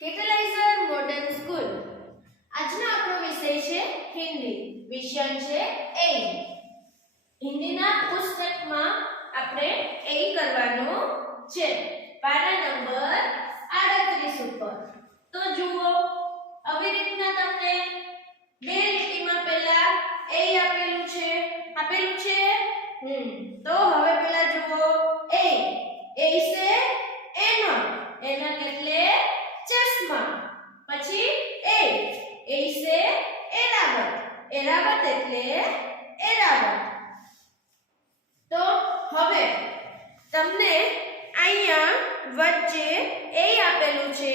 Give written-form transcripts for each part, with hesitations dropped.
કેટલાઇઝર modern school આજનો આપણો વિષય છે હિન્દી વિષય છે એ હિન્દીના પુસ્તકમાં આપણે એ કરવાનો છે પાના નંબર 38 ઉપર તો જુઓ આવી રીતના તમને બે લીટીમાં પહેલા એ આપેલું છે તો હવે પહેલા જુઓ એ સે એના એટલે ચશ્મા પછી એ સે એરાવત એટલે એરાવત તો હવે તમને અહીંયા વચ્ચે એ આપેલું છે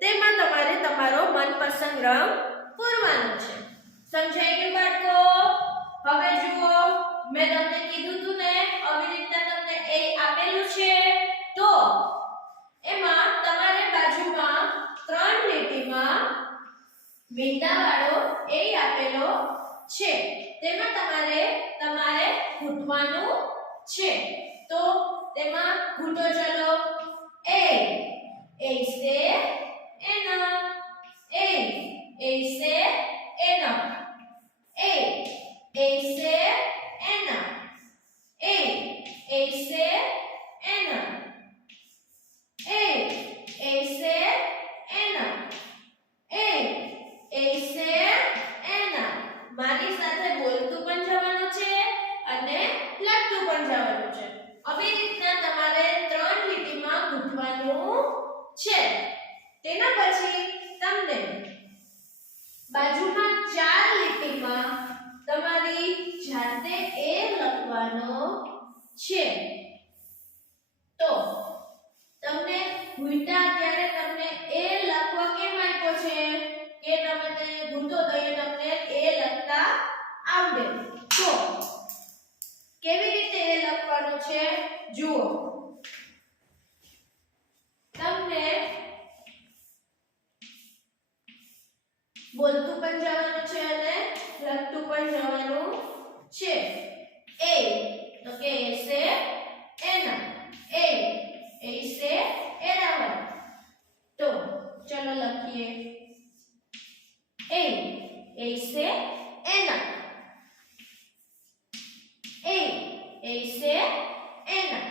તેમાં તમારે તમારો મનપસંદ રંગ પૂરવાનો છે સમજાઈ ગયું બાળકો હવે જુઓ મેં તમને કીધું હતું ને આવી રીતના તમને એ આપેલું છે તો એમાં તમારે બાજુમાં ત્રણ લીટીમાં બિંદાવાળો એ આપેલો છે તેમાં તમારે ઘૂંટવાનું છે તો તેમાં ઘૂંટો ચલો એ સે એના એ સે એના એ સે એના એ સે એના એ સે એના એ સે એના મારી સાથે બોલતું પણ જવાનું છે અને લખતું પણ જવાનું છે આવી રીતના તમારે ત્રણ લીટીમાં ઘૂંટવાનું છે તેના પછી તમને બાજુમાં ચાર લીટીમાં તમારી જાતે એ લખવાનો છે તો તમને ઘૂંટા ત્યારે તમને એ લખવા કેમ આપ્યો છે કે તમે તે ઘૂંટો તો એ તમને એ લખતા આવડે તો કેવી રીતે એ લખવાનું છે જુઓ તમને બોલતું પણ જવાનું છે અને લખતું પણ જવાનું છે એ તો કે સે એના એ સે એરાવત તો ચલો લખીએ એ સે એના એ સે એના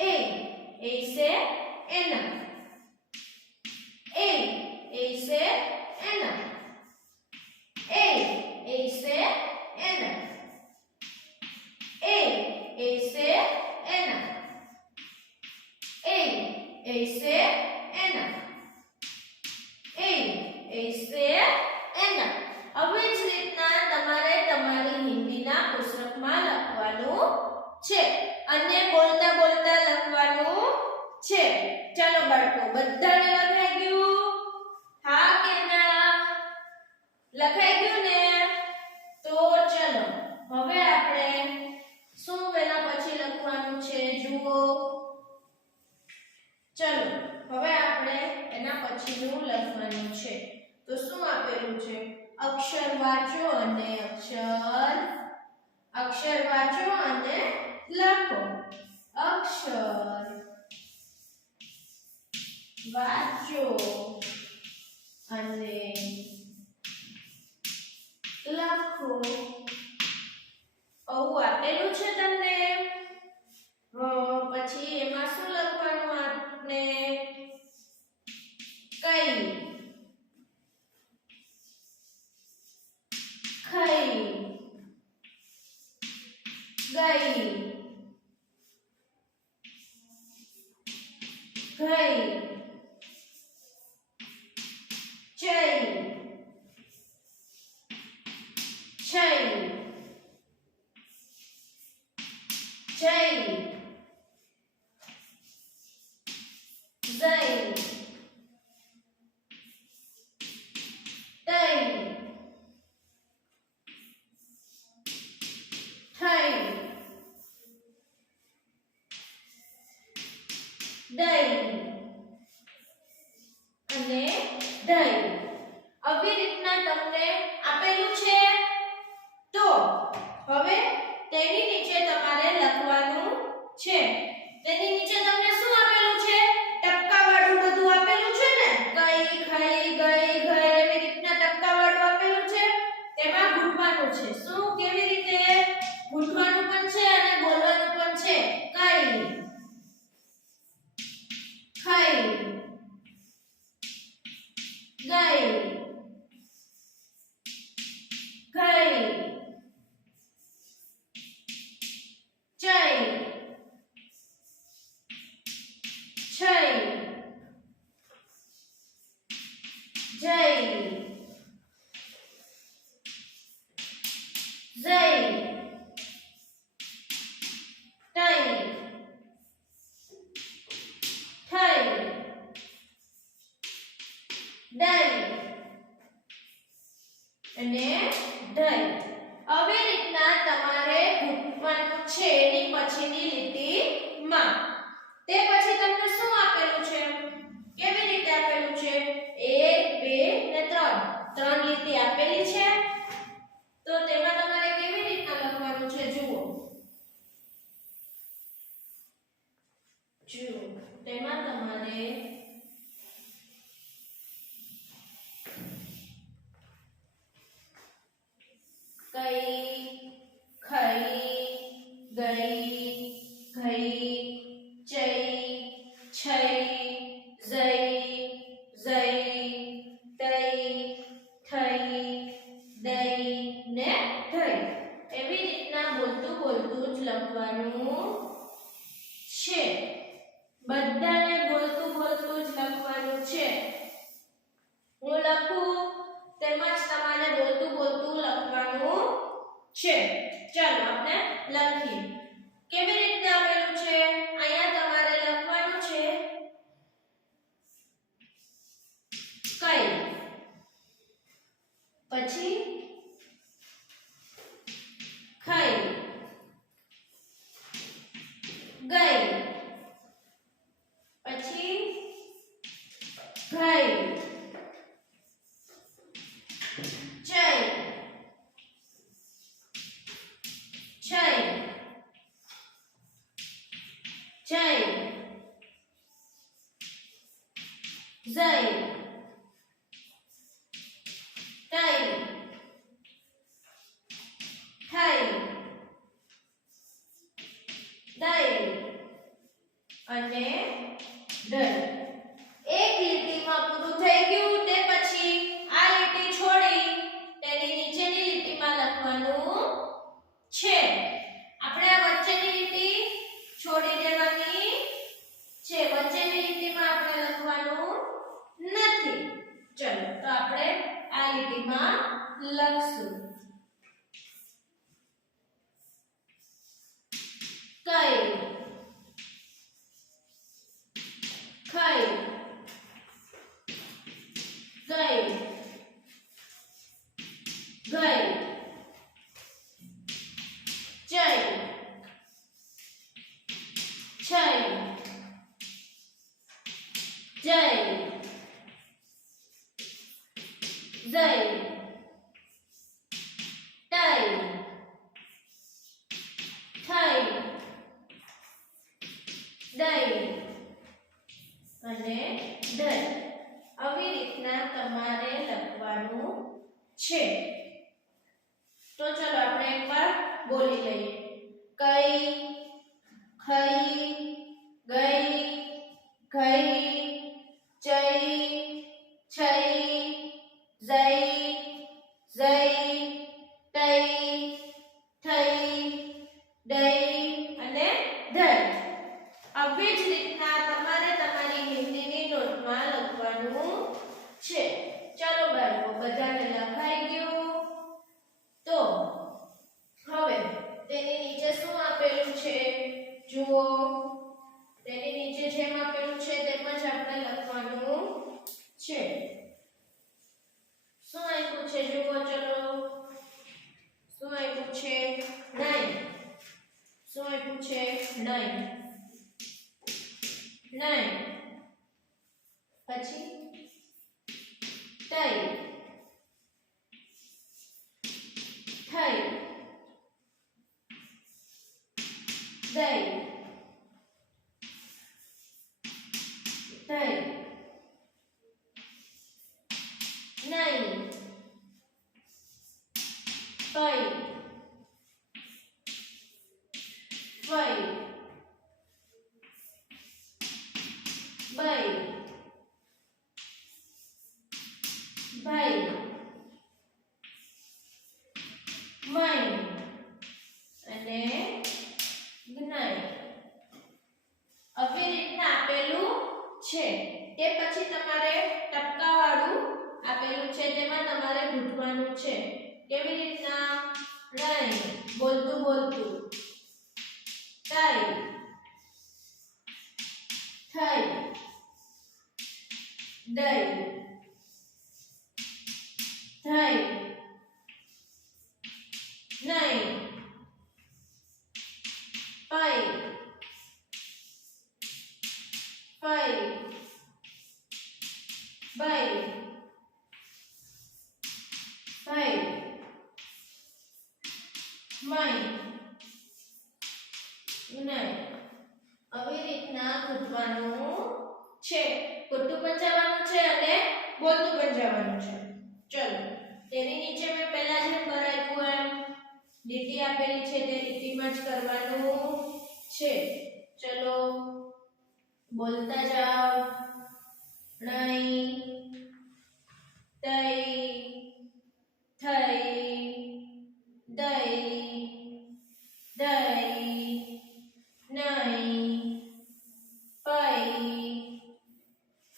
એ સે એના એ સે એના એ સે એના એ સે એના એ સે એના એ સે એના આવી જ રીતના તમારે તમારી હિન્દીના પુસ્તકમાં લખવાનું છે અને બોલતા બોલતા લખવાનું છે ચાલો બાળકો બધાને લખાઈ ગયું હા કે ના લખાઈ ગયું ને તો ચલો હવે આપણે શું એના પછી લખવાનું છે જુઓ ચલો હવે આપણે એના પછીનું લખવાનું છે તો શું આપેલું છે અક્ષર વાંચો અને અક્ષર વાંચો અને લખો અક્ષર વાંચો અને લખો આવું આપેલું છે તમને પછી એમાં શું લખવાનું આપણે કઈ ખઈ ગઈ ગઈ ચઈ છઈ જઈ જઈ તઈ થઈ દઈ અને દઈ આવી રીતના તમને આપેલું છે તો હવે તેની નીચે તમારે લખવાનું છે તેની નીચે તમને શું આપેલું છે ટપકા વાળું બધું આપેલું છઈ જય ઝઈ તઈ થઈ દઈ અને દઈ. આવી રીતના તમારે ગૂંથવાનું છે એની પછીની લીટીમાં. તે પછી તમને શું આપેલું છે, કેવી રીતે આપેલું છે, 1 2 ને 3 ત્રણ લીટી આપેલી છે. તો તેમાં તમારે કેવી રીતના લખવાનું છે જુઓ. તેમાં તમારે કઈ ખઈ ગઈ ઘઈ ચઈ છઈ ઝઈ ઝઈ તઈ થઈ દઈ ને થઈ. એવી રીતના બોલતું બોલતું જ લખવાનું છે. બધાને બોલતું બોલતું જ લખવાનું છે. હું લખું તેમજ તમારે બોલતું બોલતું લખવાનું છે. ચાલો આપણે લખીએ. કેવી રીતે આપેલું છે, અહીંયા તમારે લખવાનું છે કઈ, પછી ખઈ ગઈ, પછી ઘઈ જઈ છઈ જઈ ઝઈ તઈ થઈ દઈ અને દઈ. એક લીટીમાં પૂરું થઈ ગયું. તે પછી આ લીટી છોડી તેની નીચેની લીટીમાં લખવાનું છે. આપણે આ વચ્ચેની લીટી છોડી દેવાની છે. વચ્ચેની લીટીમાં આપણે લખવાનું નથી. ચલો તો આપણે આ લીટીમાં લખશું કઈ ખઈ ગઈ ઘઈ જઈ છઈ જઈ ઝઈ તઈ થઈ દઈ અને દઈ. આવી રીતના તમારે લખવાનું છે. તો ચલો આપણે એકવાર બોલી લઈએ. કઈ ખઈ ગઈ ઘઈ ચઈ છઈ ઝઈ ઝઈ તઈ થઈ દઈ અને દઈ. આવી જ રીતના તમારે તમારી હિન્દીની નોટમાં લખવાનું છે. ચાલો બાળકો, બધાને લખાઈ ગયું. તો હવે તેની નીચે શું આપેલું છે જુઓ. તેની નીચે જેમ આપેલું છે તેમ જ આપણે લખવાનું છે. શું આપ્યું છે જુઓ. ચલો શું આપ્યું છે 9. શું આપ્યું છે 9 9 પછી તઈ થઈ દઈ થઈ નહીં પઈ ફઈ બઈ ભાઈ મય અને જ્ઞાય. આવી રીતના આપેલું છે. તે પછી તમારે ટપકાવાળું આપેલું છે તેમાં તમારે ઘૂંટવાનું છે. કેવી રીતના? રાઈ બોલતું બોલતું ટાઈ થઈ દઈ થઈ નહીં પઈ ફઈ બઈ ફઈ મઈ નહીં. આવી રીતના ઘૂંટવાનું છે. ઘૂંટું પણ જવાનું છે અને બોલતું પણ જવાનું છે. ચલો તેની નીચે મેં પહેલા જે કરાવ્યું એમ લીટી આપેલી છે તે લીટીમાં જ કરવાનું છે. ચલો બોલતા જાઓ. નહીં તઈ થઈ દઈ દઈ નહીં પઈ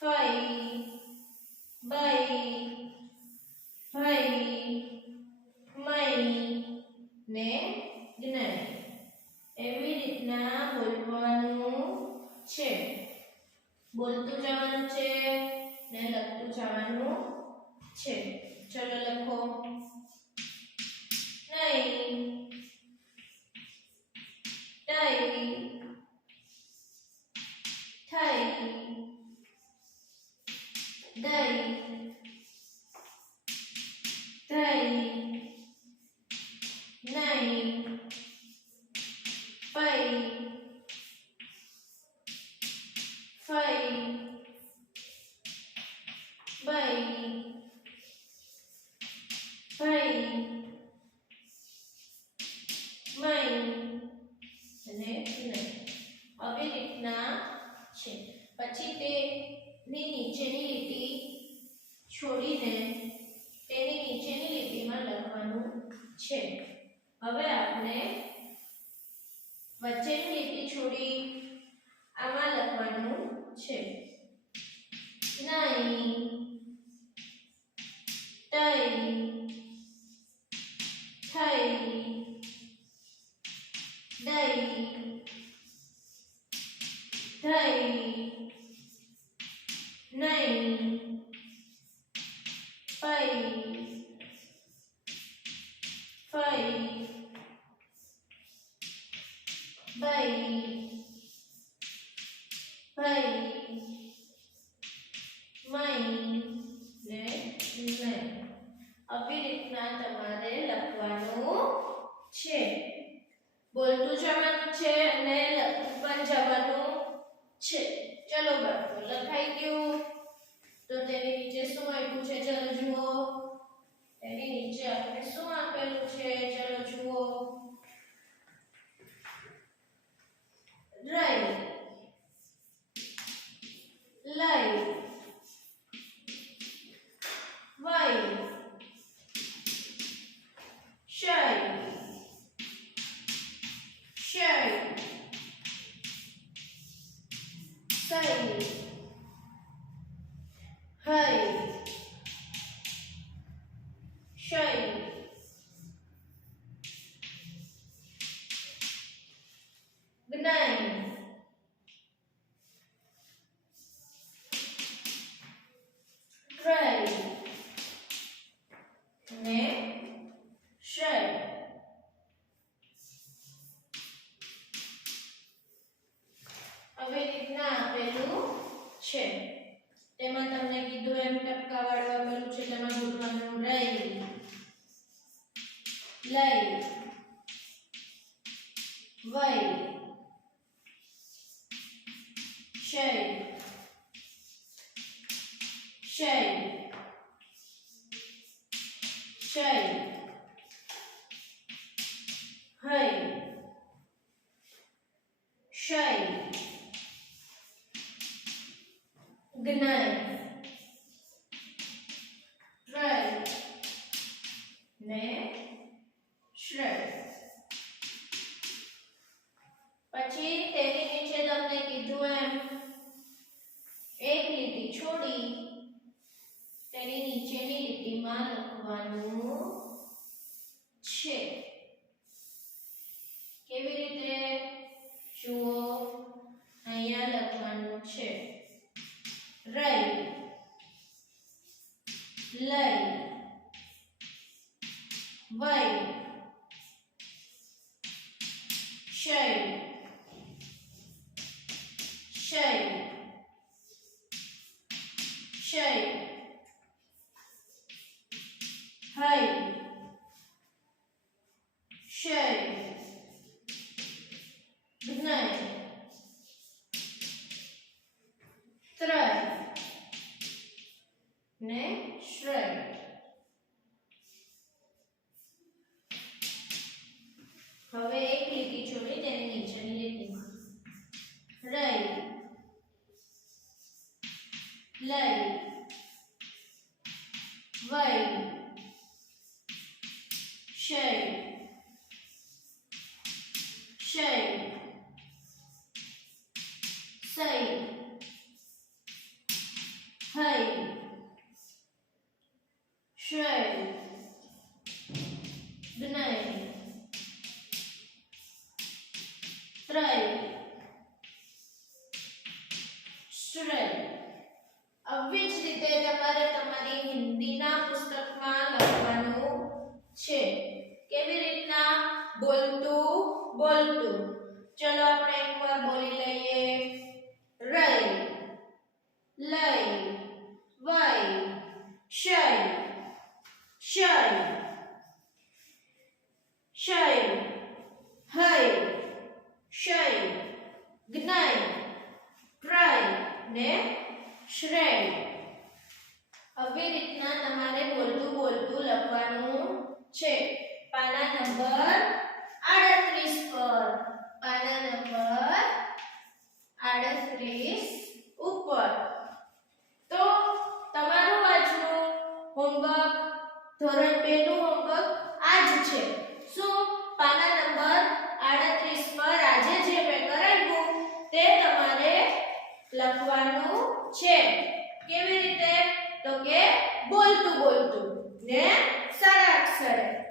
ફઈ બઈ ફઈ મઈ ને જ્ઞાન. એવી રીતના બોલવાનું છે. બોલતું જવાનું છે ને લખતું જવાનું છે. ચલો લખો. નહીં તઈ થઈ દઈ થઈ નહીં પઈ ફઈ બઈ ફઈ મઈ અને નહીં. આવી રીતના છે. પછી તેની નીચેની લીટી છોડીને તેની નીચેની લીટીમાં લખવાનું છે. હવે આપણે વચ્ચેની લીટી છોડી આમાં લખવાનું છે. નહીં તઈ થઈ દઈ થઈ નહીં પઈ ફઈ બઈ ફઈ મઈ ને નહીં. આવી રીતના તમારે લખવાનું છે. બોલતું જવાનું છે અને લખતું પણ જવાનું છે. ચલો બાળકો લખાઈ ગયું. તો તેની નીચે શું આપ્યું છે ચલો જુઓ. તેની નીચે આપણે શું આપેલું છે ચલો જુઓ. રાઈ લઈ વઈ શય શય સઈ હઈ શય જ્ઞાન ટ્રાય ને શય. આવી રીતના આપેલું છે. તેમાં તમને કીધું એમ ટપકાવાળું આપેલું છે તેમાં ગોઠવાનું રહી લઈ વઈ શય શય શય હઈ શય જ્ઞાન ટ્રાય ને શ્રેય. પછી તેની નીચે તમને કીધું એમ લીટી છોડી તેની નીચેની લીટીમાં લખવાનું છે. કેવી રીતે? જુઓ, અહીંયા લખવાનું છે રઈ, લઈ, વઈ, શય, શય, શય, હૈ, શય, જ્ઞય, ત્રય ને શ્રય. હવે એક લીટી છોડી તેની નીચેની લીટીમાં રઈ, લઈ, વઈ, શય, શય, સય, હૈ, શ્રય, જ્ઞય, ત્રય, શ્રય. આવી જ રીતે તમારે તમારી હિન્દીના પુસ્તકમાં લખવાનું છે. કેવી રીતના? બોલતું બોલતું. ચલો આપણે એકવાર બોલી લઈએ. રઈ, લઈ, વઈ, શય, શય, શય, હૈ, શય, જ્ઞય, ત્રય ને શ્રેય. આવી રીતના તમારે બોલતું બોલતું લખવાનું છે. પાના નંબર 38 પર, પાના નંબર 38 ઉપર. તો તમારું આજનું હોમવર્ક, ધોરણ 2 નું હોમવર્ક આ જ છે. શું? પાના નંબર 38 પર આજે જે મેં કરાવ્યું તે તમારે લખવાનું છે. કેવી રીતે? તો કે બોલતું બોલતું ને સારા અક્ષરે.